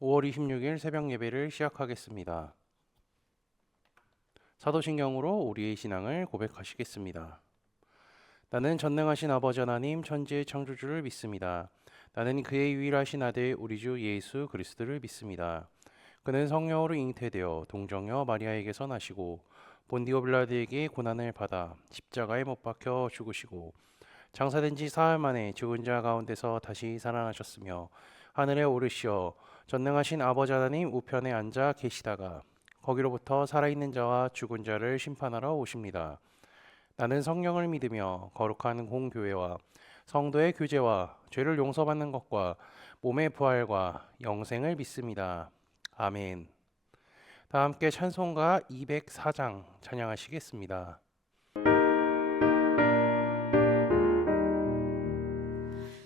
5월 26일 새벽 예배를 시작하겠습니다. 사도신경으로 우리의 신앙을 고백하시겠습니다. 나는 전능하신 아버지 하나님 천지의 창조주를 믿습니다. 나는 그의 유일하신 아들 우리 주 예수 그리스도를 믿습니다. 그는 성령으로 잉태되어 동정녀 마리아에게서 나시고 본디오 빌라드에게 고난을 받아 십자가에 못 박혀 죽으시고 장사된 지 사흘 만에 죽은 자 가운데서 다시 살아나셨으며 하늘에 오르시어 전능하신 아버지 하나님 우편에 앉아 계시다가 거기로부터 살아있는 자와 죽은 자를 심판하러 오십니다. 나는 성령을 믿으며 거룩한 공교회와 성도의 교제와 죄를 용서받는 것과 몸의 부활과 영생을 믿습니다. 아멘. 다 함께 찬송가 204장 찬양하시겠습니다.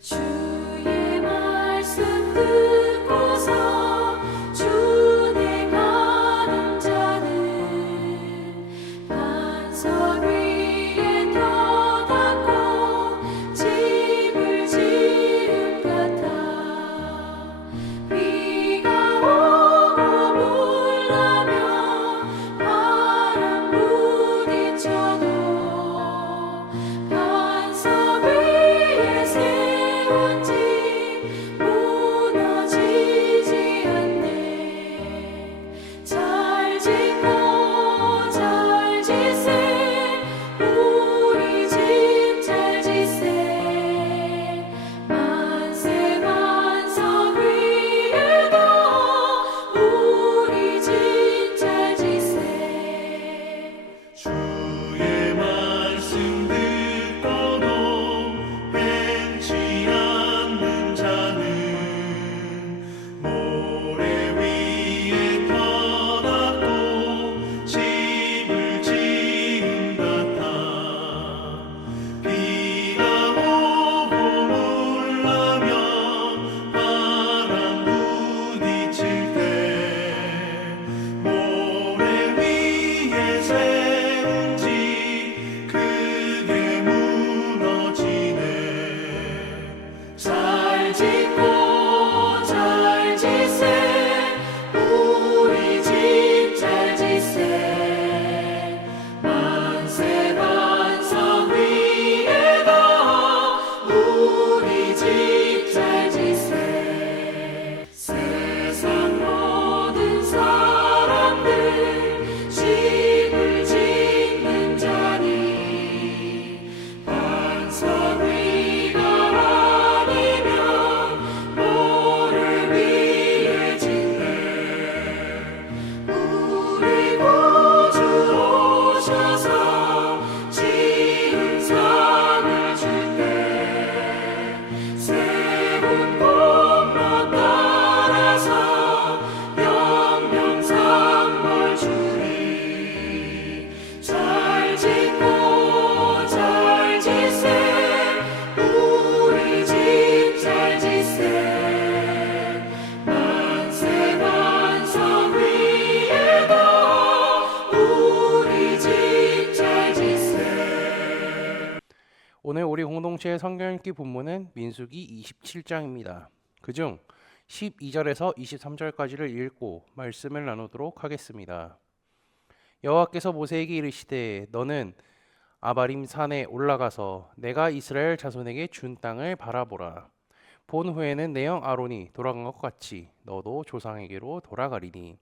주의 말씀 듣고서 준행하는 자는 반석 위에 터닫고 집을 지은 같아. 비가 오고 물나며 바람 부딪혀도 반석 위에 세운 집 무너지지 않네. 잘 짓고 잘 지세 우리 집 잘 지세. 만세 반석 위에도 우리 집 잘 지세. 주의 말씀 듣고도 ven치 않는 자는 모래 위에 터닫고 집을 지은 같아. 비가 오고 물나며 바람 부딪힐 때 모래 위에 세운 집 크게 무너지네. 잘 짓고 잘 지세 우리 집 잘 지세. 만세 반석 위에도 우리 집 잘 지세. 세상 모든 사람들 집을 짓는 자니 반석 위가 아니면 모래 위에 짓네. 우리 구주 오셔서 지은 상을 줄게. 세운 공로 따라서 영명상을 주리. 잘 짓고 잘 지세 우리 집 잘 지세. 만세 반석 위에도 우리 집 잘 지세. 오늘 우리 공동체의 성경 읽기 본문은 민수기 27장입니다. 그중 12절에서 23절까지를 읽고 말씀을 나누도록 하겠습니다. 여호와께서 모세에게 이르시되 너는 아바림 산에 올라가서 내가 이스라엘 자손에게 준 땅을 바라보라. 본 후에는 내 형 아론이 돌아간 것 같이 너도 조상에게로 돌아가리니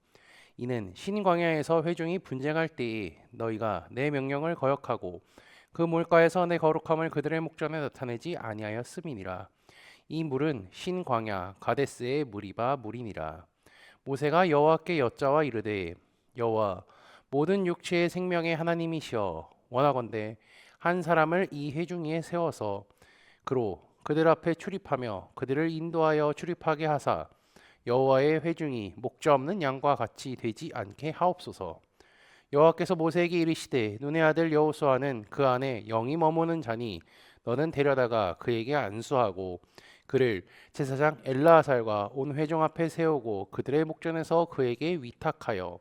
이는 신광야에서 회중이 분쟁할 때에 너희가 내 명령을 거역하고 그 물가에서 내 거룩함을 그들의 목전에 나타내지 아니하였음이니라. 이 물은 신광야 가데스의 무리바 물이니라. 모세가 여호와께 여짜와 이르되 여호와 모든 육체의 생명의 하나님이시여 원하건대 한 사람을 이 회중 위에 세워서 그로 그들 앞에 출입하며 그들을 인도하여 출입하게 하사 여호와의 회중이 목자 없는 양과 같이 되지 않게 하옵소서. 여호와께서 모세에게 이르시되 눈의 아들 여호수아는 그 안에 영이 머무는 자니 너는 데려다가 그에게 안수하고 그를 제사장 엘라살과 온 회중 앞에 세우고 그들의 목전에서 그에게 위탁하여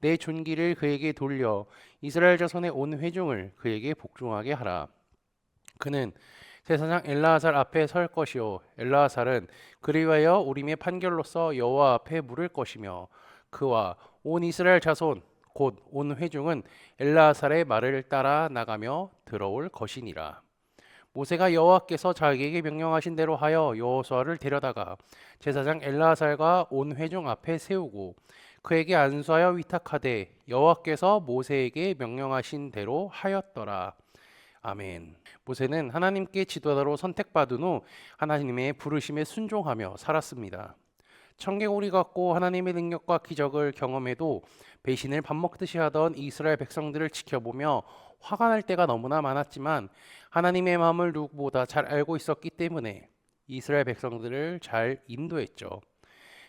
내 존귀를 그에게 돌려 이스라엘 자손의 온 회중을 그에게 복종하게 하라. 그는 제사장 엘라아살 앞에 설 것이요 엘라아살은 그리 위하여 우림의 판결로서 여호와 앞에 물을 것이며 그와 온 이스라엘 자손 곧 온 회중은 엘라아살의 말을 따라 나가며 들어올 것이니라. 모세가 여호와께서 자기에게 명령하신 대로 하여 여호수아를 데려다가 제사장 엘라아살과 온 회중 앞에 세우고 그에게 안수하여 위탁하되 여호와께서 모세에게 명령하신 대로 하였더라. 아멘. 모세는 하나님께 지도자로 선택받은 후 하나님의 부르심에 순종하며 살았습니다. 청개구리 같고 하나님의 능력과 기적을 경험해도 배신을 밥 먹듯이 하던 이스라엘 백성들을 지켜보며 화가 날 때가 너무나 많았지만 하나님의 마음을 누구보다 잘 알고 있었기 때문에 이스라엘 백성들을 잘 인도했죠.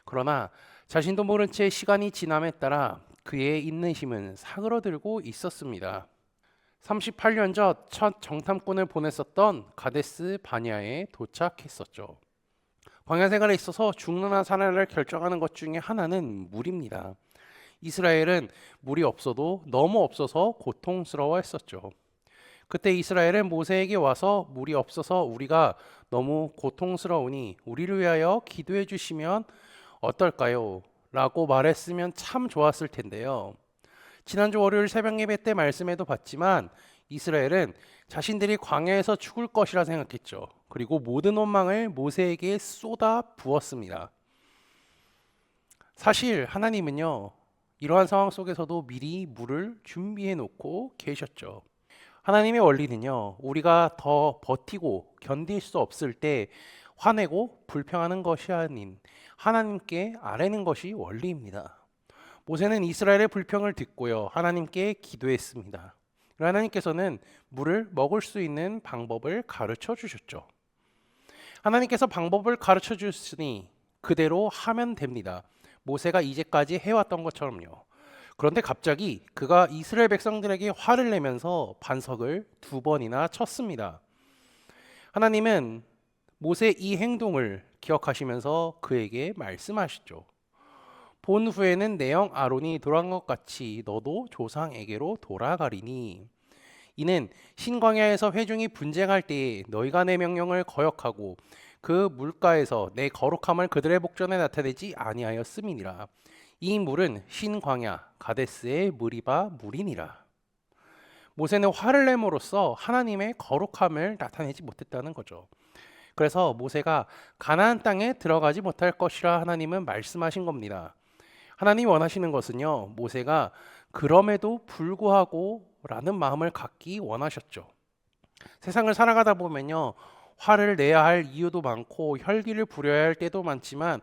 그러나 자신도 모른 채 시간이 지남에 따라 그의 인내심은 사그러들고 있었습니다. 38년 전 첫 정탐꾼을 보냈었던 가데스 바냐에 도착했었죠. 광야 생활에 있어서 죽느나 사느냐를 결정하는 것 중에 하나는 물입니다. 이스라엘은 물이 없어도 너무 없어서 고통스러워했었죠. 그때 이스라엘은 모세에게 와서 물이 없어서 우리가 너무 고통스러우니 우리를 위하여 기도해 주시면 어떨까요? 라고 말했으면 참 좋았을 텐데요. 지난주 월요일 새벽 예배 때 말씀에도 봤지만 이스라엘은 자신들이 광야에서 죽을 것이라 생각했죠. 그리고 모든 원망을 모세에게 쏟아 부었습니다. 사실 하나님은요, 이러한 상황 속에서도 미리 물을 준비해 놓고 계셨죠. 하나님의 원리는요, 우리가 더 버티고 견딜 수 없을 때 화내고 불평하는 것이 아닌 하나님께 아뢰는 것이 원리입니다. 모세는 이스라엘의 불평을 듣고요, 하나님께 기도했습니다. 하나님께서는 물을 먹을 수 있는 방법을 가르쳐 주셨죠. 하나님께서 방법을 가르쳐 주셨으니 그대로 하면 됩니다. 모세가 이제까지 해왔던 것처럼요. 그런데 갑자기 그가 이스라엘 백성들에게 화를 내면서 반석을 2번이나 쳤습니다. 하나님은 모세의 이 행동을 기억하시면서 그에게 말씀하시죠. 본 후에는 내 형 아론이 돌아간 것 같이 너도 조상에게로 돌아가리니 이는 신광야에서 회중이 분쟁할 때에 너희가 내 명령을 거역하고 그 물가에서 내 거룩함을 그들의 복전에 나타내지 아니하였음이니라. 이 물은 신광야 가데스의 무리바 물이니라. 모세는 화를 내므로써 하나님의 거룩함을 나타내지 못했다는 거죠. 그래서 모세가 가나안 땅에 들어가지 못할 것이라 하나님은 말씀하신 겁니다. 하나님이 원하시는 것은요, 모세가 그럼에도 불구하고 라는 마음을 갖기 원하셨죠. 세상을 살아가다 보면요, 화를 내야 할 이유도 많고 혈기를 부려야 할 때도 많지만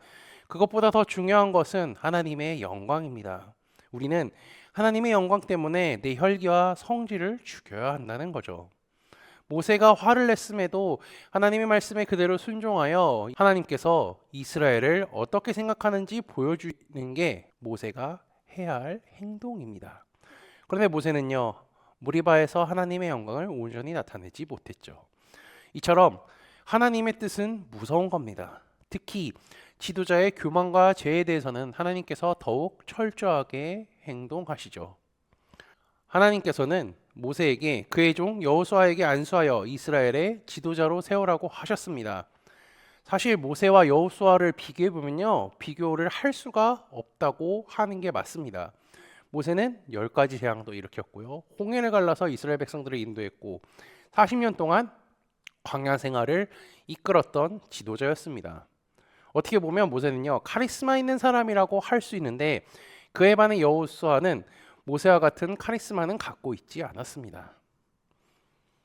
그것보다 더 중요한 것은 하나님의 영광입니다. 우리는 하나님의 영광 때문에 내 혈기와 성질을 죽여야 한다는 거죠. 모세가 화를 냈음에도 하나님의 말씀에 그대로 순종하여 하나님께서 이스라엘을 어떻게 생각하는지 보여주는 게 모세가 해야 할 행동입니다. 그런데 모세는요, 무리바에서 하나님의 영광을 온전히 나타내지 못했죠. 이처럼 하나님의 뜻은 무서운 겁니다. 특히 지도자의 교만과 죄에 대해서는 하나님께서 더욱 철저하게 행동하시죠. 하나님께서는 모세에게 그의 종 여호수아에게 안수하여 이스라엘의 지도자로 세우라고 하셨습니다. 사실 모세와 여호수아를 비교해 보면요, 비교를 할 수가 없다고 하는 게 맞습니다. 모세는 10가지 재앙도 일으켰고요, 홍해를 갈라서 이스라엘 백성들을 인도했고 40년 동안 광야 생활을 이끌었던 지도자였습니다. 어떻게 보면 모세는요, 카리스마 있는 사람이라고 할 수 있는데 그에 반해 여호수아는 모세와 같은 카리스마는 갖고 있지 않았습니다.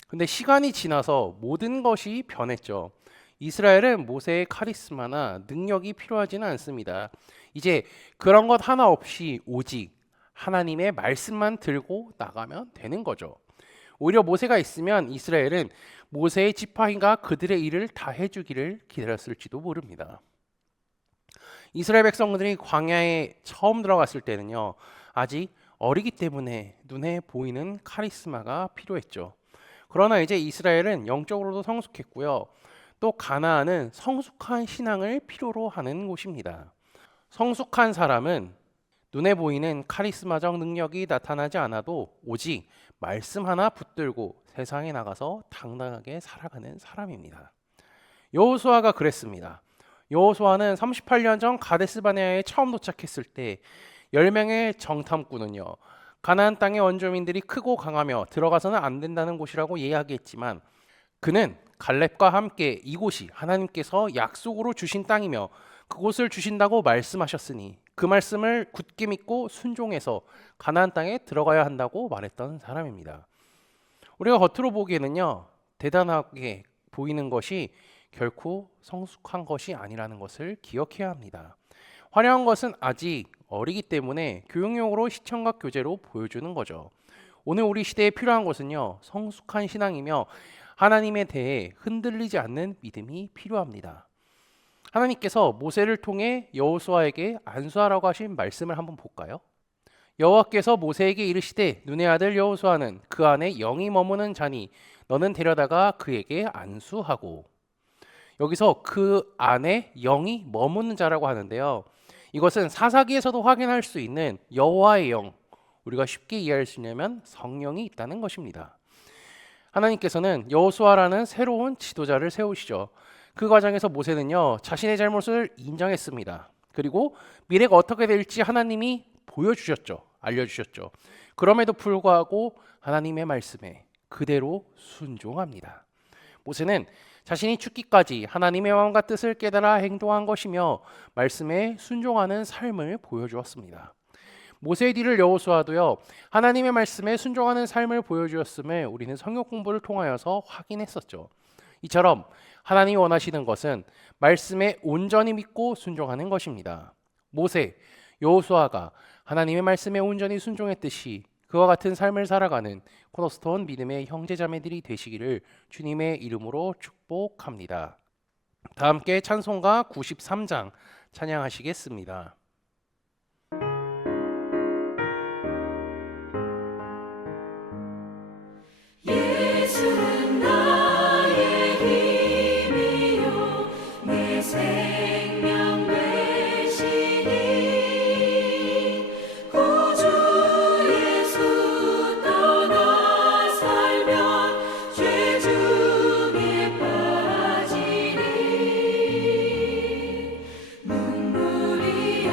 근데 시간이 지나서 모든 것이 변했죠. 이스라엘은 모세의 카리스마나 능력이 필요하지는 않습니다. 이제 그런 것 하나 없이 오직 하나님의 말씀만 들고 나가면 되는 거죠. 오히려 모세가 있으면 이스라엘은 모세의 지파인가 그들의 일을 다 해주기를 기다렸을지도 모릅니다. 이스라엘 백성들이 광야에 처음 들어갔을 때는요, 아직 어리기 때문에 눈에 보이는 카리스마가 필요했죠. 그러나 이제 이스라엘은 영적으로도 성숙했고요, 또 가나안은 성숙한 신앙을 필요로 하는 곳입니다. 성숙한 사람은 눈에 보이는 카리스마적 능력이 나타나지 않아도 오직 말씀 하나 붙들고 세상에 나가서 당당하게 살아가는 사람입니다. 여호수아가 그랬습니다. 여호수아는 38년 전 가데스 바네아에 처음 도착했을 때 10명의 정탐꾼은요, 가나안 땅의 원주민들이 크고 강하며 들어가서는 안 된다는 곳이라고 이야기했지만, 그는 갈렙과 함께 이곳이 하나님께서 약속으로 주신 땅이며 그곳을 주신다고 말씀하셨으니 그 말씀을 굳게 믿고 순종해서 가나안 땅에 들어가야 한다고 말했던 사람입니다. 우리가 겉으로 보기에는요, 대단하게 보이는 것이 결코 성숙한 것이 아니라는 것을 기억해야 합니다. 화려한 것은 아직 어리기 때문에 교육용으로 시청각 교재로 보여주는 거죠. 오늘 우리 시대에 필요한 것은요, 성숙한 신앙이며 하나님에 대해 흔들리지 않는 믿음이 필요합니다. 하나님께서 모세를 통해 여호수아에게 안수하라고 하신 말씀을 한번 볼까요? 여호와께서 모세에게 이르시되 눈의 아들 여호수아는 그 안에 영이 머무는 자니 너는 데려다가 그에게 안수하고. 여기서 그 안에 영이 머무는 자라고 하는데요, 이것은 사사기에서도 확인할 수 있는 여호와의 영, 우리가 쉽게 이해할 수 있냐면 성령이 있다는 것입니다. 하나님께서는 여호수아라는 새로운 지도자를 세우시죠. 그 과정에서 모세는요, 자신의 잘못을 인정했습니다. 그리고 미래가 어떻게 될지 하나님이 보여주셨죠. 알려주셨죠. 그럼에도 불구하고 하나님의 말씀에 그대로 순종합니다. 모세는 자신이 죽기까지 하나님의 마음과 뜻을 깨달아 행동한 것이며 말씀에 순종하는 삶을 보여주었습니다. 모세의 뒤를 여호수아도요, 하나님의 말씀에 순종하는 삶을 보여주었음을 우리는 성경 공부를 통하여서 확인했었죠. 이처럼 하나님이 원하시는 것은 말씀에 온전히 믿고 순종하는 것입니다. 모세, 여호수아가 하나님의 말씀에 온전히 순종했듯이 그와 같은 삶을 살아가는 코너스톤 믿음의 형제자매들이 되시기를 주님의 이름으로 축복합니다. 다 함께 찬송가 93장 찬양하시겠습니다. 예수는 나의 힘이요 내 생명 되시니 구주 예수 떠나 살면 죄 중에 빠지니 눈물이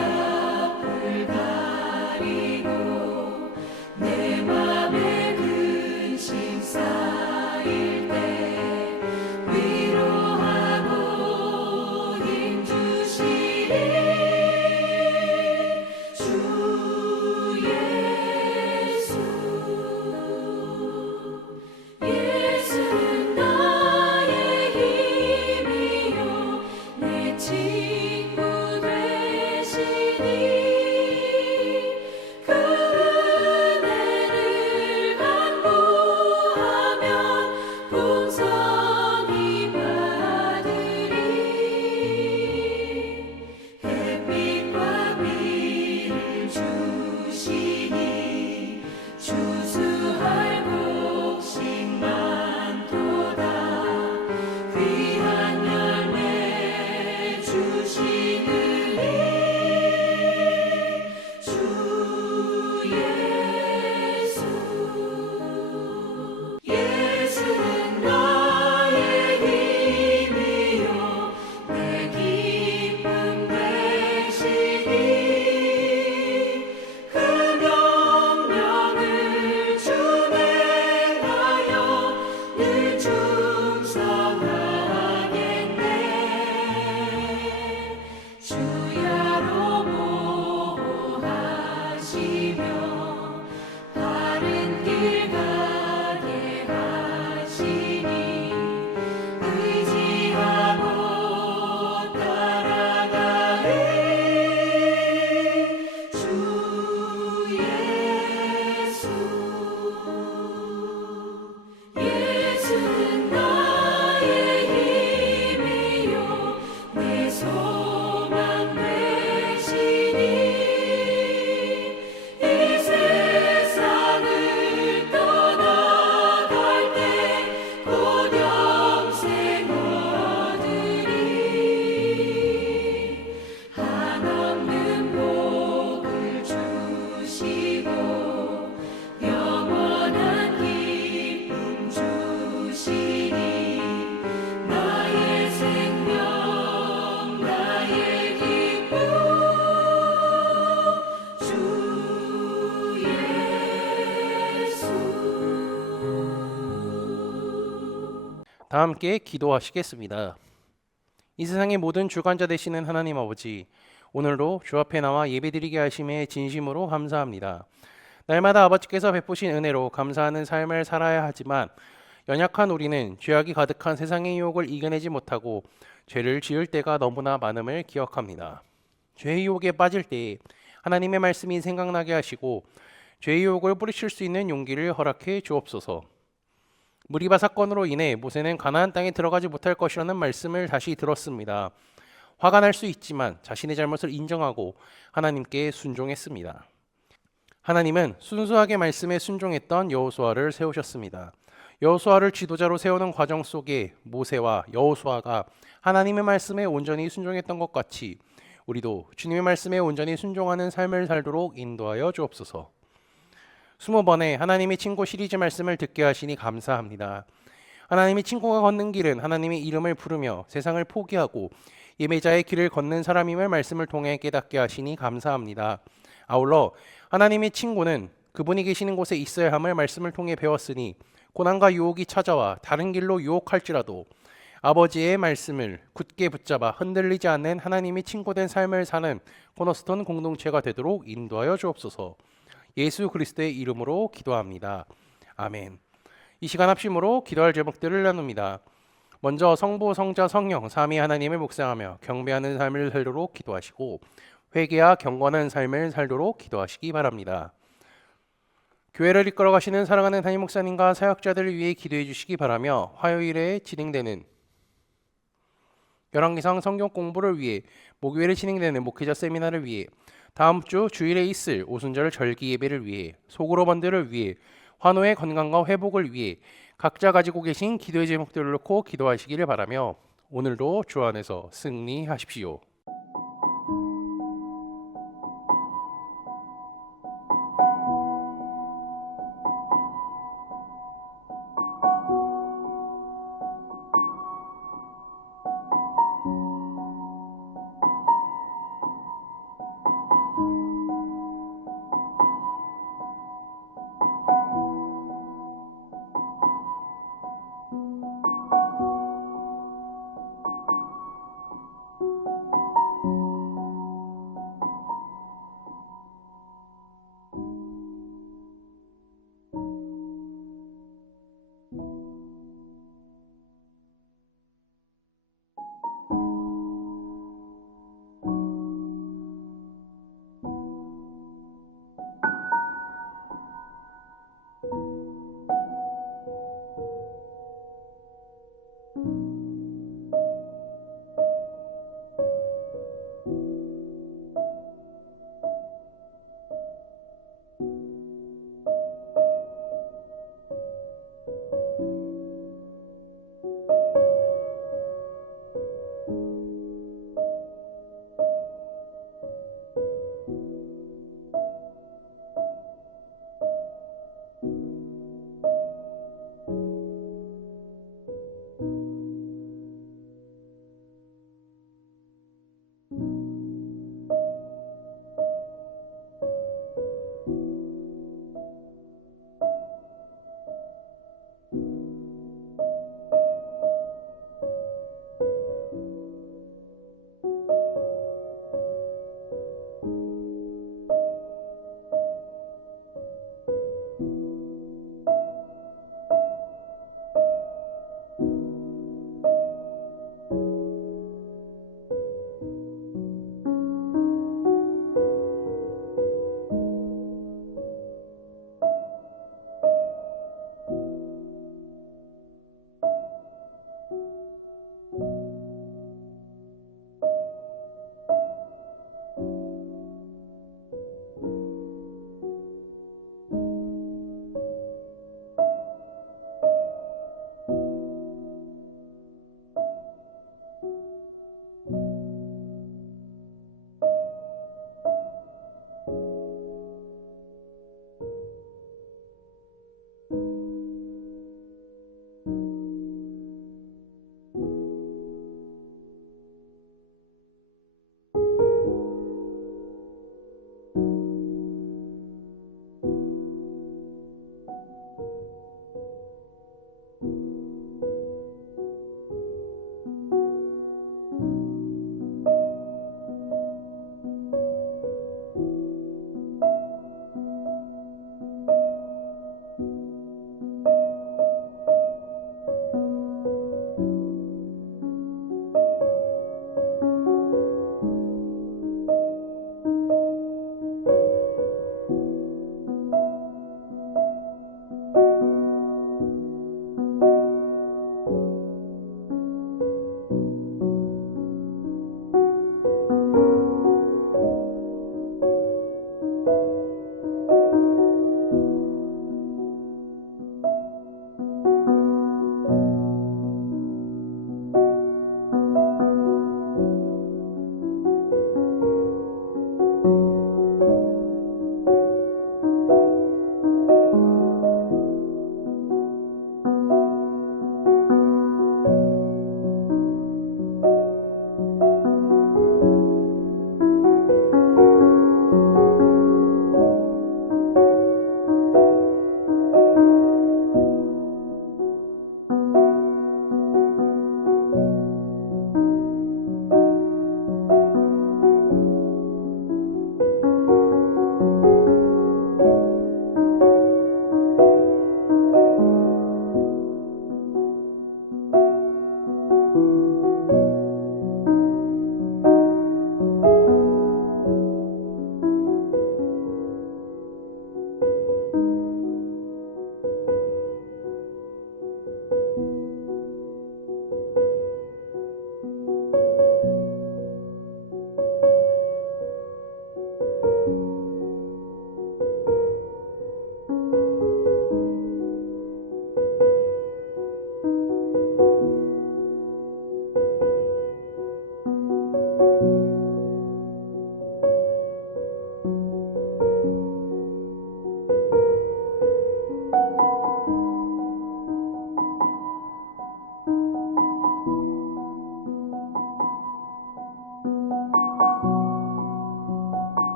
다 함께 기도하시겠습니다. 이 세상의 모든 주관자 되시는 하나님 아버지, 오늘도 주 앞에 나와 예배드리게 하심에 진심으로 감사합니다. 날마다 아버지께서 베푸신 은혜로 감사하는 삶을 살아야 하지만 연약한 우리는 죄악이 가득한 세상의 유혹을 이겨내지 못하고 죄를 지을 때가 너무나 많음을 기억합니다. 죄의 유혹에 빠질 때 하나님의 말씀이 생각나게 하시고 죄의 유혹을 뿌리칠 수 있는 용기를 허락해 주옵소서. 무리바 사건으로 인해 모세는 가나안 땅에 들어가지 못할 것이라는 말씀을 다시 들었습니다. 화가 날 수 있지만 자신의 잘못을 인정하고 하나님께 순종했습니다. 하나님은 순수하게 말씀에 순종했던 여호수아를 세우셨습니다. 여호수아를 지도자로 세우는 과정 속에 모세와 여호수아가 하나님의 말씀에 온전히 순종했던 것 같이 우리도 주님의 말씀에 온전히 순종하는 삶을 살도록 인도하여 주옵소서. 20번의 하나님의 친구 시리즈 말씀을 듣게 하시니 감사합니다. 하나님의 친구가 걷는 길은 하나님의 이름을 부르며 세상을 포기하고 예배자의 길을 걷는 사람임을 말씀을 통해 깨닫게 하시니 감사합니다. 아울러 하나님의 친구는 그분이 계시는 곳에 있어야 함을 말씀을 통해 배웠으니 고난과 유혹이 찾아와 다른 길로 유혹할지라도 아버지의 말씀을 굳게 붙잡아 흔들리지 않는 하나님의 친구된 삶을 사는 코너스톤 공동체가 되도록 인도하여 주옵소서. 예수 그리스도의 이름으로 기도합니다. 아멘. 이 시간 합심으로 기도할 제목들을 나눕니다. 먼저 성부, 성자, 성령 삼위 하나님을 묵상하며 경배하는 삶을 살도록 기도하시고 회개와 경건한 삶을 살도록 기도하시기 바랍니다. 교회를 이끌어 가시는 사랑하는 담임 목사님과 사역자들을 위해 기도해 주시기 바라며 화요일에 진행되는 열왕기상 성경 공부를 위해 목요일에 진행되는 목회자 세미나를 위해 다음 주 주일에 있을 오순절 절기 예배를 위해 소그룹원들을 위해 환우의 건강과 회복을 위해 각자 가지고 계신 기도의 제목들을 놓고 기도하시기를 바라며 오늘도 주 안에서 승리하십시오.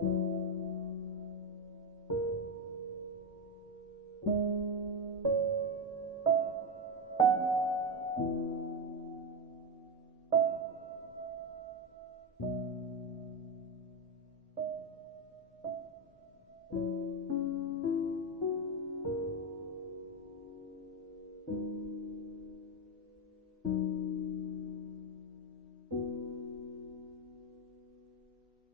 주